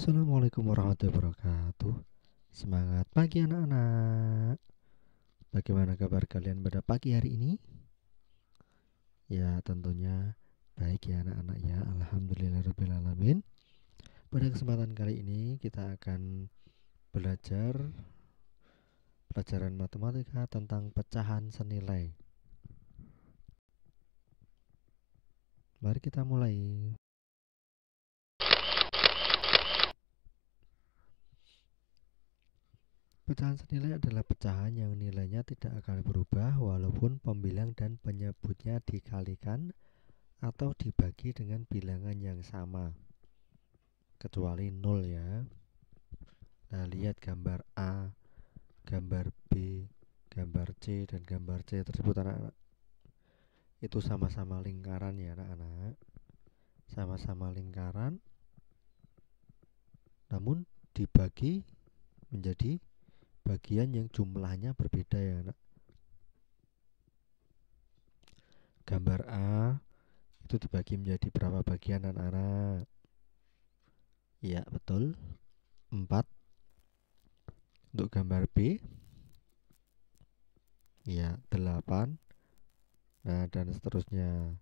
Assalamualaikum warahmatullahi wabarakatuh. Semangat pagi anak-anak. Bagaimana kabar kalian pada pagi hari ini? Ya tentunya baik ya anak-anak ya. Alhamdulillahirrahmanirrahim. Pada kesempatan kali ini kita akan belajar pelajaran matematika tentang pecahan senilai. Mari kita mulai. Pecahan senilai adalah pecahan yang nilainya tidak akan berubah walaupun pembilang dan penyebutnya dikalikan atau dibagi dengan bilangan yang sama, kecuali 0 ya. Nah, lihat gambar A, gambar B, gambar C, dan gambar C tersebut anak-anak. Itu sama-sama lingkaran ya anak-anak. Sama-sama lingkaran, namun dibagi menjadi bagian yang jumlahnya berbeda ya anak. Gambar A itu dibagi menjadi berapa bagian anak-anak? Ya betul, 4. Untuk gambar B, ya 8. Nah dan seterusnya.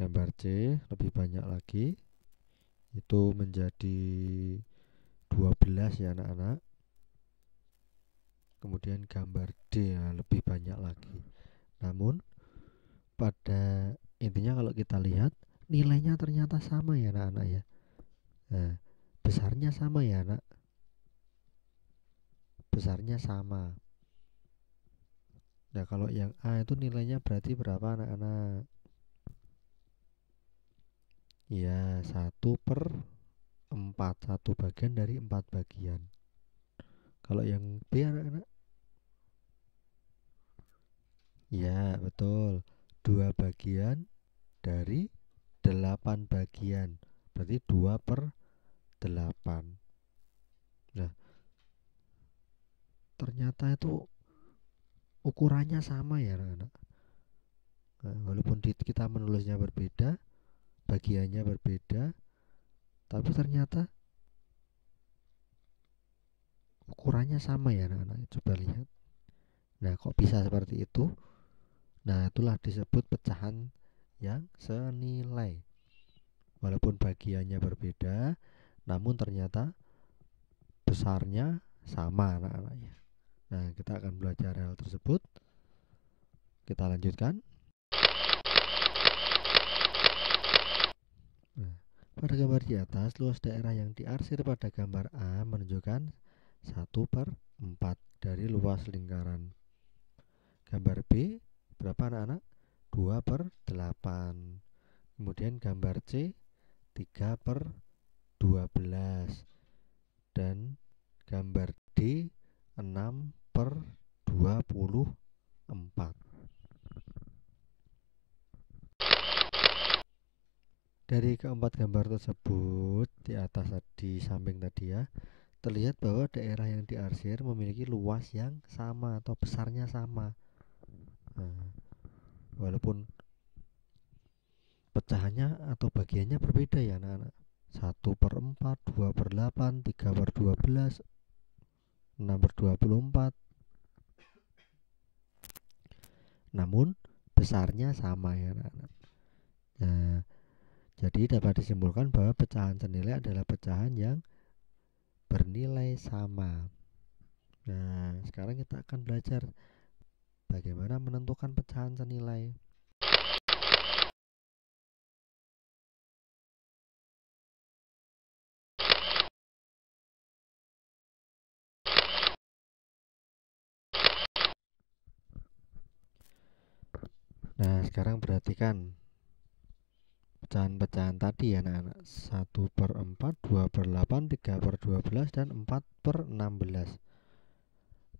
Gambar C lebih banyak lagi, itu menjadi 12 ya anak-anak. Kemudian gambar D ya, lebih banyak lagi. Namun pada intinya kalau kita lihat nilainya ternyata sama ya anak-anak ya. Nah, besarnya sama ya anak. Besarnya sama. Nah kalau yang A itu nilainya berarti berapa anak-anak? Ya 1/4, 1 bagian dari 4 bagian. Kalau yang B anak-anak? Ya betul, 2 bagian dari 8 bagian, berarti 2/8. Nah ternyata itu ukurannya sama ya anak-anak. Nah, walaupun kita menulisnya berbeda, bagiannya berbeda, tapi ternyata ukurannya sama ya anak-anak. Coba lihat. Nah kok bisa seperti itu? Nah itulah disebut pecahan yang senilai. Walaupun bagiannya berbeda, namun ternyata besarnya sama anak-anaknya. Nah kita akan belajar hal tersebut. Kita lanjutkan. Nah, pada gambar di atas, luas daerah yang diarsir pada gambar A menunjukkan 1/4 dari luas lingkaran. Gambar B berapa anak-anak? 2/8. Kemudian gambar C 3/12. Dan gambar D 6/24. Dari keempat gambar tersebut di atas, di samping tadi ya, terlihat bahwa daerah yang diarsir memiliki luas yang sama atau besarnya sama. Nah, walaupun pecahannya atau bagiannya berbeda ya anak-anak. 1/4, 2/8, 3/12, 6/24. Namun besarnya sama ya anak-anak. Nah, jadi dapat disimpulkan bahwa pecahan senilai adalah pecahan yang bernilai sama. Nah, sekarang kita akan belajar bagaimana menentukan pecahan senilai. Nah, sekarang perhatikan pecahan-pecahan tadi ya anak-anak. 1/4, 2/8, 3/12, dan 4/16.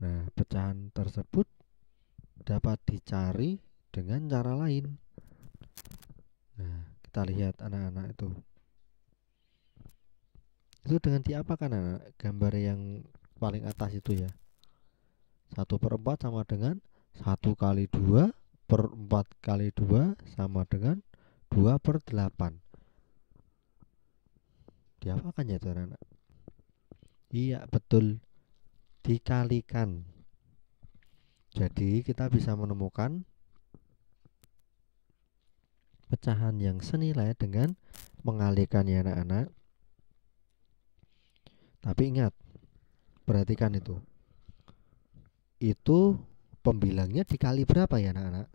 Nah, pecahan tersebut dapat dicari dengan cara lain. Nah, kita lihat anak-anak itu. Itu dengan diapakan anak? Gambar yang paling atas itu ya. 1/4 sama dengan 1 kali 2 per 4 kali 2 sama dengan 2/8. Diapakan ya itu anak-anak? Iya betul, dikalikan. Jadi kita bisa menemukan pecahan yang senilai dengan mengalihkan ya anak-anak. Tapi ingat, perhatikan itu. Itu pembilangnya dikali berapa ya anak-anak?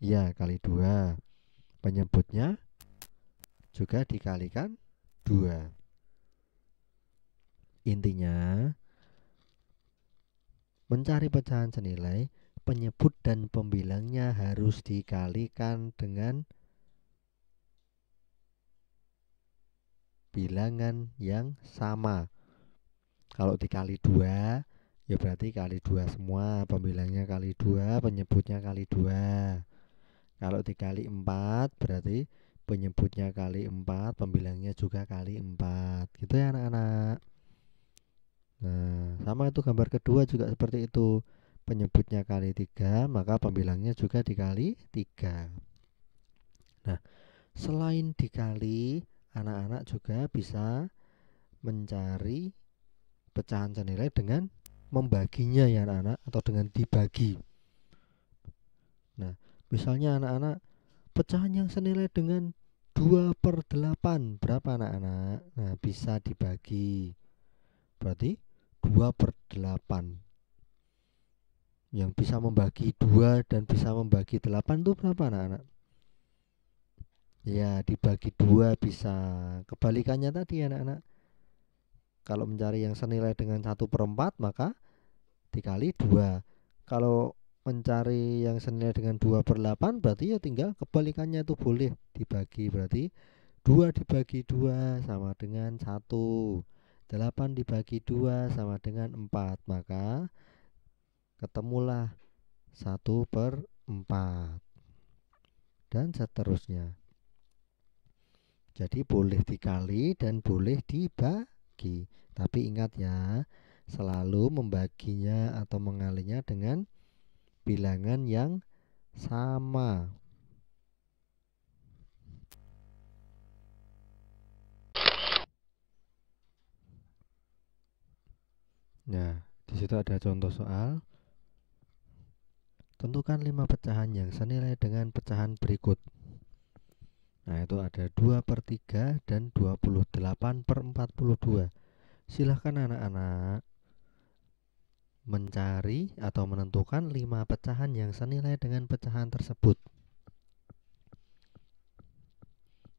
Ya, kali 2. Penyebutnya juga dikalikan 2. Intinya, mencari pecahan senilai, penyebut dan pembilangnya harus dikalikan dengan bilangan yang sama. Kalau dikali 2, ya berarti kali 2 semua, pembilangnya kali 2, penyebutnya kali 2. Kalau dikali 4, berarti penyebutnya kali 4, pembilangnya juga kali 4. Gitu ya anak-anak. Nah, sama itu gambar kedua juga seperti itu. Penyebutnya kali 3, maka pembilangnya juga dikali 3. Nah, selain dikali, anak-anak juga bisa mencari pecahan senilai dengan membaginya ya anak-anak, atau dengan dibagi. Nah, misalnya anak-anak, pecahan yang senilai dengan 2/8 berapa anak-anak? Nah, bisa dibagi. Berarti 2/8. Yang bisa membagi 2 dan bisa membagi 8 itu berapa anak-anak? Ya, dibagi 2 bisa. Kebalikannya tadi anak-anak. Kalau mencari yang senilai dengan 1/4, maka dikali 2. Kalau mencari yang senilai dengan 2/8, berarti ya tinggal kebalikannya itu boleh dibagi. Berarti 2 dibagi 2 sama dengan 1. 8 dibagi 2 sama dengan 4. Maka ketemulah 1/4. Dan seterusnya. Jadi boleh dikali dan boleh dibagi. Tapi ingat ya, selalu membaginya atau mengalinya dengan bilangan yang sama. Nah, di situ ada contoh soal. Tentukan 5 pecahan yang senilai dengan pecahan berikut. Nah, itu ada 2/3 dan 28/42. Silahkan anak-anak mencari atau menentukan 5 pecahan yang senilai dengan pecahan tersebut.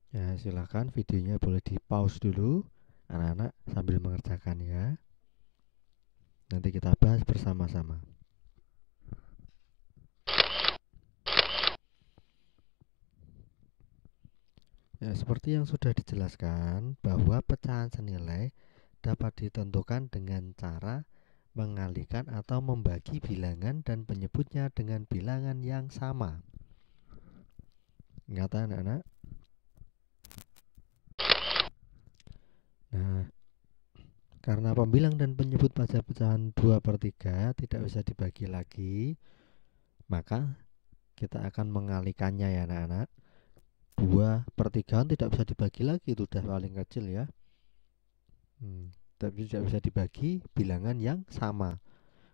Ya, silahkan videonya boleh di pause dulu anak-anak sambil mengerjakan ya. Nanti kita bahas bersama-sama. Ya, seperti yang sudah dijelaskan bahwa pecahan senilai dapat ditentukan dengan cara mengalihkan atau membagi bilangan dan penyebutnya dengan bilangan yang sama. Ingat anak-anak? Nah, karena pembilang dan penyebut pada pecahan 2/3 tidak bisa dibagi lagi, maka kita akan mengalihkannya ya anak-anak. 2/3 tidak bisa dibagi lagi, itu sudah paling kecil ya. Tapi tidak bisa dibagi bilangan yang sama.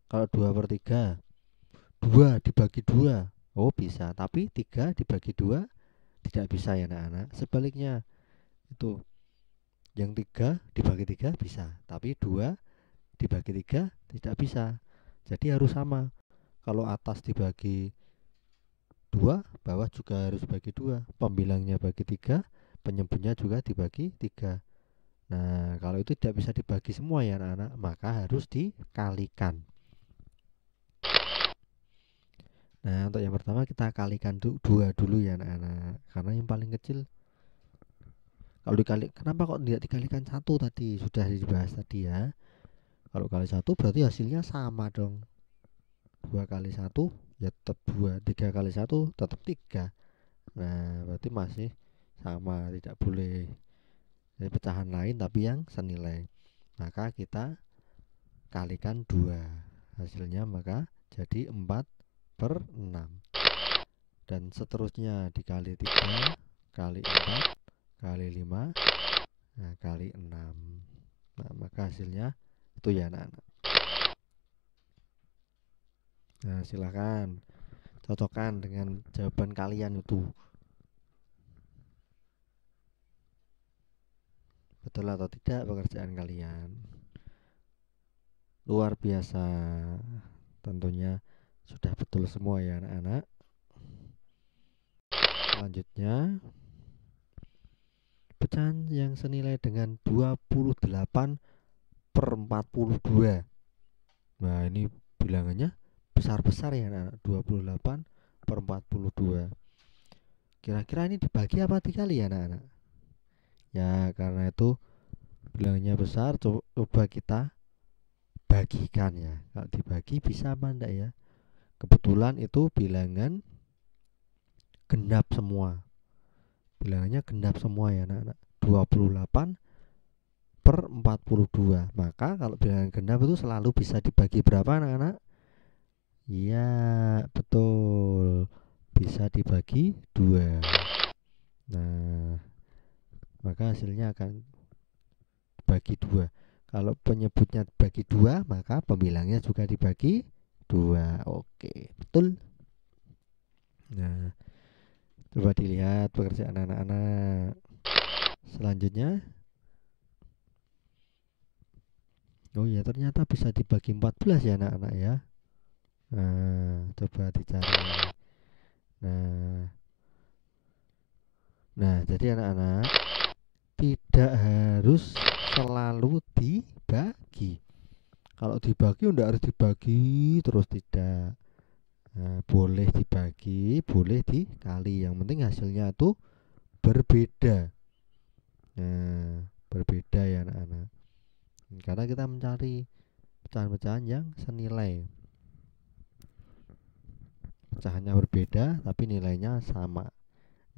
Kalau 2/3, 2 dibagi 2, oh bisa. Tapi 3 dibagi 2 tidak bisa ya anak-anak. Sebaliknya, itu yang 3 dibagi 3 bisa, tapi 2 dibagi 3 tidak bisa. Jadi harus sama. Kalau atas dibagi 2, bawah juga harus bagi 2. Pembilangnya bagi 3, penyebutnya juga dibagi 3. Nah, kalau itu tidak bisa dibagi semua ya anak-anak, maka harus dikalikan. Nah, untuk yang pertama kita kalikan 2 dulu ya anak-anak, karena yang paling kecil. Kalau dikali, kenapa kok tidak dikalikan 1 tadi? Sudah dibahas tadi ya. Kalau kali 1 berarti hasilnya sama dong. 2 kali 1 ya tetap 2, 3 kali 1 tetap 3. Nah, berarti masih sama, tidak boleh jadi pecahan lain tapi yang senilai. Maka kita kalikan 2. Hasilnya maka jadi 4/6. Dan seterusnya dikali 3, kali 4 kali 5, nah kali 6. Nah, maka hasilnya itu ya anak-anak. Nah, silakan cocokkan dengan jawaban kalian itu. Betul atau tidak pekerjaan kalian? Luar biasa. Tentunya sudah betul semua ya anak-anak. Selanjutnya, pecahan yang senilai dengan 28 per 42. Nah, ini bilangannya besar-besar ya anak-anak. 28 per 42. Kira-kira ini dibagi apa dikali ya anak-anak? Ya, karena itu bilangannya besar, coba kita bagikan ya. Kalau dibagi bisa apa enggak ya? Kebetulan itu bilangan genap semua. Bilangannya genap semua ya anak-anak. 28 per 42. Maka kalau bilangan genap itu selalu bisa dibagi berapa anak-anak? Iya, betul. Bisa dibagi 2. Nah, maka hasilnya akan bagi 2. Kalau penyebutnya bagi 2, maka pembilangnya juga dibagi 2. Oke, betul. Nah, coba dilihat pekerjaan anak-anak. Selanjutnya, oh ya ternyata bisa dibagi 14 ya anak-anak ya. Nah, coba dicari. Nah, jadi anak-anak tidak harus selalu dibagi. Kalau dibagi enggak harus dibagi terus, tidak. Nah, boleh dibagi, boleh dikali. Yang penting hasilnya tuh berbeda. Nah, berbeda ya anak-anak. Karena kita mencari pecahan-pecahan yang senilai. Pecahannya berbeda tapi nilainya sama.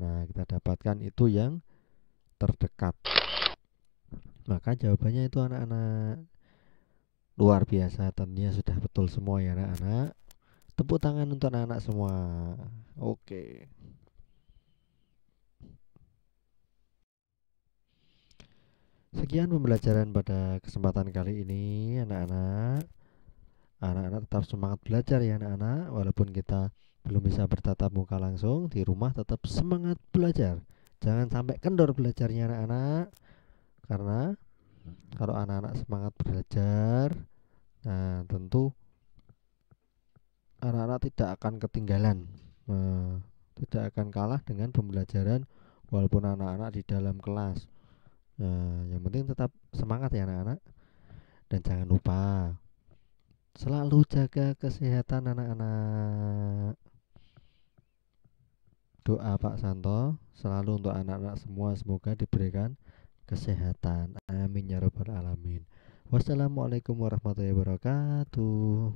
Nah, kita dapatkan itu yang terdekat. Maka jawabannya itu anak-anak. Luar biasa, tentunya sudah betul semua ya anak-anak. Tepuk tangan untuk anak-anak semua. Oke. Sekian pembelajaran pada kesempatan kali ini anak-anak. Anak-anak tetap semangat belajar ya anak-anak. Walaupun kita belum bisa bertatap muka langsung, di rumah tetap semangat belajar. Jangan sampai kendor belajarnya anak-anak. Karena kalau anak-anak semangat belajar, nah tentu anak-anak tidak akan ketinggalan. Tidak akan kalah dengan pembelajaran walaupun anak-anak di dalam kelas. Yang penting tetap semangat ya anak-anak. Dan jangan lupa selalu jaga kesehatan anak-anak. Doa Pak Santo selalu untuk anak-anak semua, semoga diberikan kesehatan. Amin ya rabbal alamin. Wassalamualaikum warahmatullahi wabarakatuh.